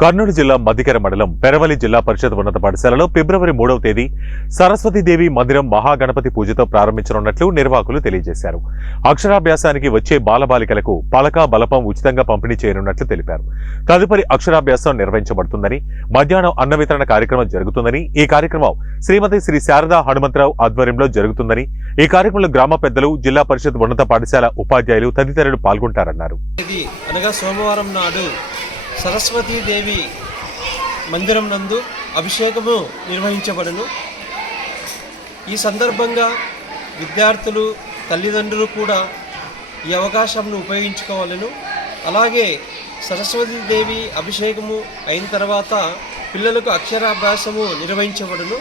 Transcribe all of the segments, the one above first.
కర్నూలు జిల్లా మధికర మండలం పెరవలి జిల్లా పరిషత్ ఉన్నత పాఠశాలలో ఫిబ్రవరి 3వ తేదీ సరస్వతీదేవి మందిరం మహాగణపతి పూజతో ప్రారంభించనున్నట్లు నిర్వాహకులు తెలియజేశారు. అక్షరాభ్యాసానికి వచ్చే బాలబాలికలకు పలక బలపం ఉచితంగా పంపిణీ చేయనున్నట్లు తెలిపారు. తదుపరి అక్షరాభ్యాసం నిర్వహించబడుతుందని, మధ్యాహ్నం అన్న వితరణ కార్యక్రమం జరుగుతుందని, ఈ కార్యక్రమం శ్రీమతి శ్రీ శారదా హనుమంతరావు ఆధ్వర్యంలో జరుగుతుందని, ఈ కార్యక్రమంలో గ్రామ పెద్దలు, జిల్లా పరిషత్ ఉన్నత పాఠశాల ఉపాధ్యాయులు తదితరులు పాల్గొంటారన్నారు. సోమవారం నాడు సరస్వతీదేవి మందిరం నందు అభిషేకము నిర్వహించబడును. ఈ సందర్భంగా విద్యార్థులు, తల్లిదండ్రులు కూడా ఈ అవకాశంను ఉపయోగించుకోవాలను. అలాగే సరస్వతీదేవి అభిషేకము అయిన తర్వాత పిల్లలకు అక్షరాభ్యాసము నిర్వహించబడును.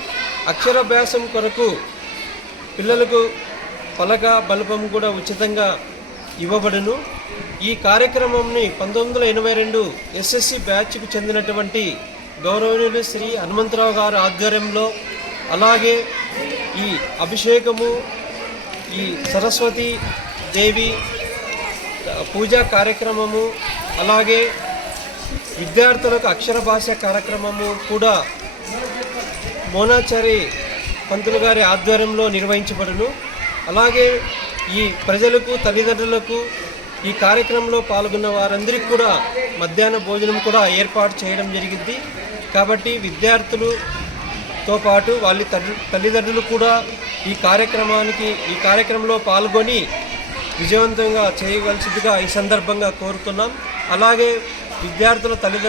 అక్షరాభ్యాసం కొరకు పిల్లలకు పలక బలపం కూడా ఉచితంగా ఇవ్వబడును. ఈ కార్యక్రమంని 1982 ఎస్ఎస్సి బ్యాచ్కు చెందినటువంటి గౌరవనీయులు శ్రీ హనుమంతరావు గారు ఆధ్వర్యంలో, అలాగే ఈ అభిషేకము, ఈ సరస్వతీ దేవి పూజా కార్యక్రమము, అలాగే విద్యార్థులకు అక్షర భాష కార్యక్రమము కూడా మోనాచారి పంతులు గారి ఆధ్వర్యంలో నిర్వహించబడును. అలాగే ఈ ప్రజలకు, తల్లిదండ్రులకు ఈ కార్యక్రమంలో పాల్గొన్న వారందరికీ కూడా మధ్యాహ్న భోజనం కూడా ఏర్పాటు చేయడం జరిగింది. కాబట్టి విద్యార్థులతో పాటు వాళ్ళ తల్లిదండ్రులు కూడా ఈ కార్యక్రమంలో పాల్గొని విజయవంతంగా చేయవలసిందిగా ఈ సందర్భంగా కోరుతున్నాం. అలాగే విద్యార్థుల తల్లిదండ్రులు